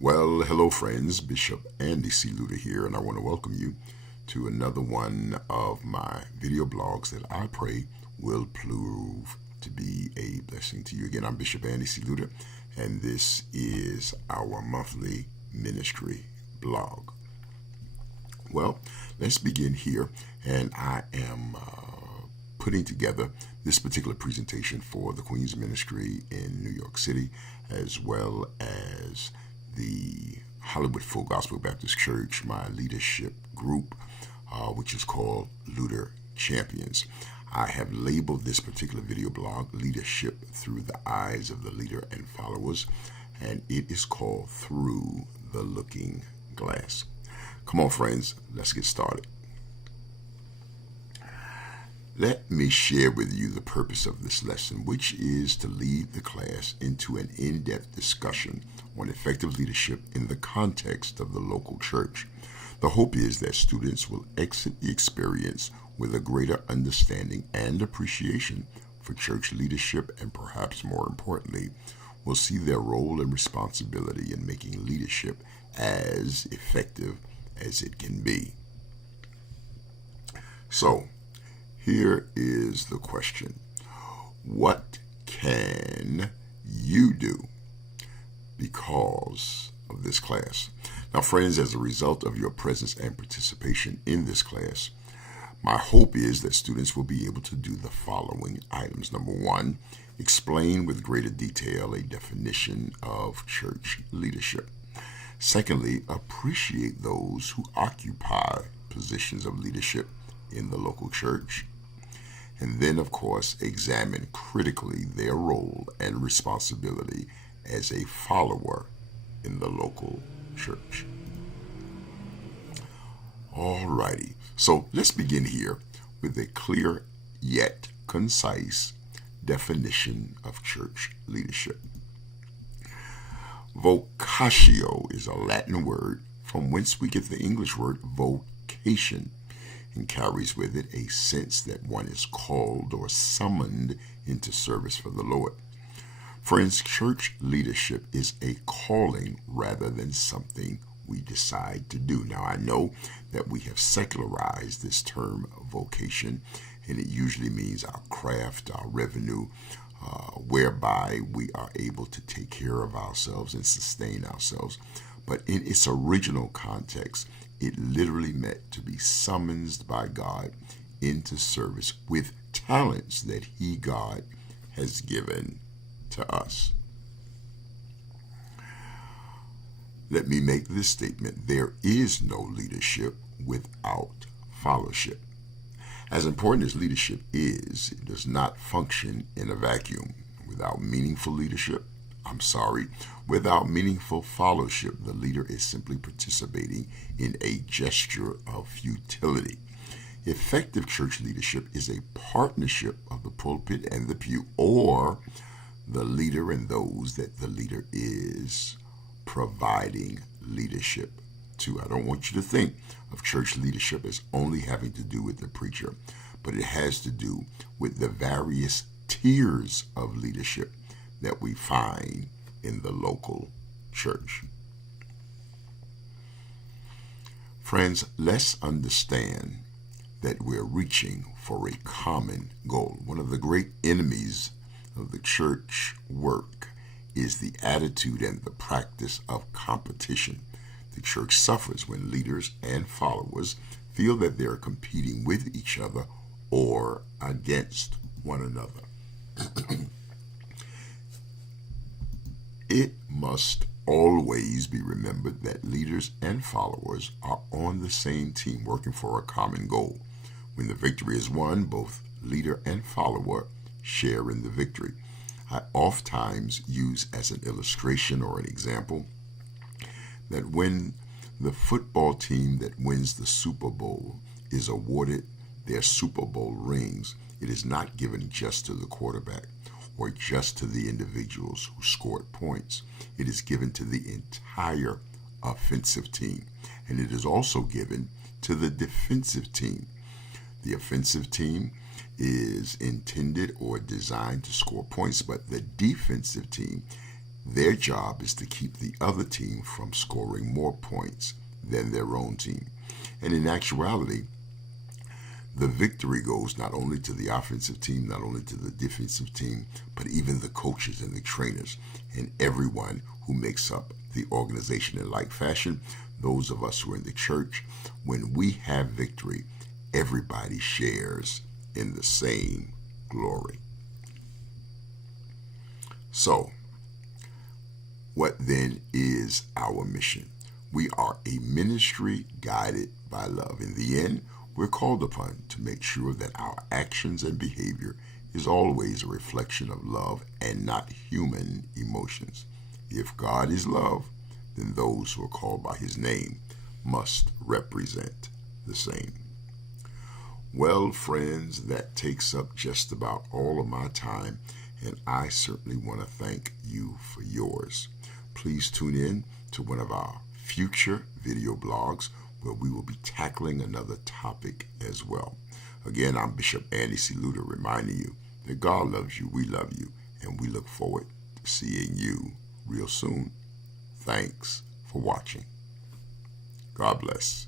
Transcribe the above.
Well, hello, friends. Bishop Andy C. Luter here, and I want to welcome you to another one of my video blogs that I pray will prove to be a blessing to you. Again, I'm Bishop Andy C. Luter, and this is our monthly ministry blog. Well, let's begin here, and I am putting together this particular presentation for the Queen's Ministry in New York City, as well as the Hollywood Full Gospel Baptist Church, my leadership group, which is called Luter Champions. I have labeled this particular video blog Leadership Through the Eyes of the Leader and Followers, and it is called Through the Looking Glass. Come on, friends, let's get started. Let me share with you the purpose of this lesson, which is to lead the class into an in-depth discussion on effective leadership in the context of the local church. The hope is that students will exit the experience with a greater understanding and appreciation for church leadership, and perhaps more importantly, will see their role and responsibility in making leadership as effective as it can be. So, here is the question. What can you do because of this class? Now, friends, as a result of your presence and participation in this class, my hope is that students will be able to do the following items. Number one, explain with greater detail a definition of church leadership. Secondly, appreciate those who occupy positions of leadership in the local church. And then, of course, examine critically their role and responsibility as a follower in the local church. Alrighty, so let's begin here with a clear yet concise definition of church leadership. Vocatio is a Latin word from whence we get the English word vocation, and carries with it a sense that one is called or summoned into service for the Lord. Friends, church leadership is a calling rather than something we decide to do. Now, I know that we have secularized this term vocation, and it usually means our craft, our revenue, whereby we are able to take care of ourselves and sustain ourselves. But in its original context, it literally meant to be summoned by God into service with talents that He, God, has given to us. Let me make this statement. There is no leadership without fellowship. As important as leadership is, it does not function in a vacuum. Without meaningful leadership, without meaningful fellowship, the leader is simply participating in a gesture of futility. Effective church leadership is a partnership of the pulpit and the pew, or the leader and those that the leader is providing leadership to. I don't want you to think of church leadership as only having to do with the preacher, but it has to do with the various tiers of leadership that we find in the local church. Friends, let's understand that we're reaching for a common goal. One of the great enemies of the church work is the attitude and the practice of competition. The church suffers when leaders and followers feel that they're competing with each other or against one another. It must always be remembered that leaders and followers are on the same team working for a common goal. When the victory is won, both leader and follower share in the victory. I oftentimes use as an illustration or an example that when the football team that wins the Super Bowl is awarded their Super Bowl rings, it is not given just to the quarterback or just to the individuals who scored points. It is given to the entire offensive team, and it is also given to the defensive team. The offensive team is intended or designed to score points, but the defensive team Their job is to keep the other team from scoring more points than their own team. And in actuality, the victory goes not only to the offensive team, not only to the defensive team, but even the coaches and the trainers and everyone who makes up the organization. In like fashion, those of us who are in the church, when we have victory, everybody shares in the same glory. So, what then is our mission? We are a ministry guided by love. In the end, we're called upon to make sure that our actions and behavior is always a reflection of love and not human emotions. If God is love, then those who are called by his name must represent the same. Well, friends, that takes up just about all of my time, and I certainly want to thank you for yours. Please tune in to one of our future video blogs where we will be tackling another topic as well. Again, I'm Bishop Andy C. Luter reminding you that God loves you, we love you, and we look forward to seeing you real soon. Thanks for watching. God bless.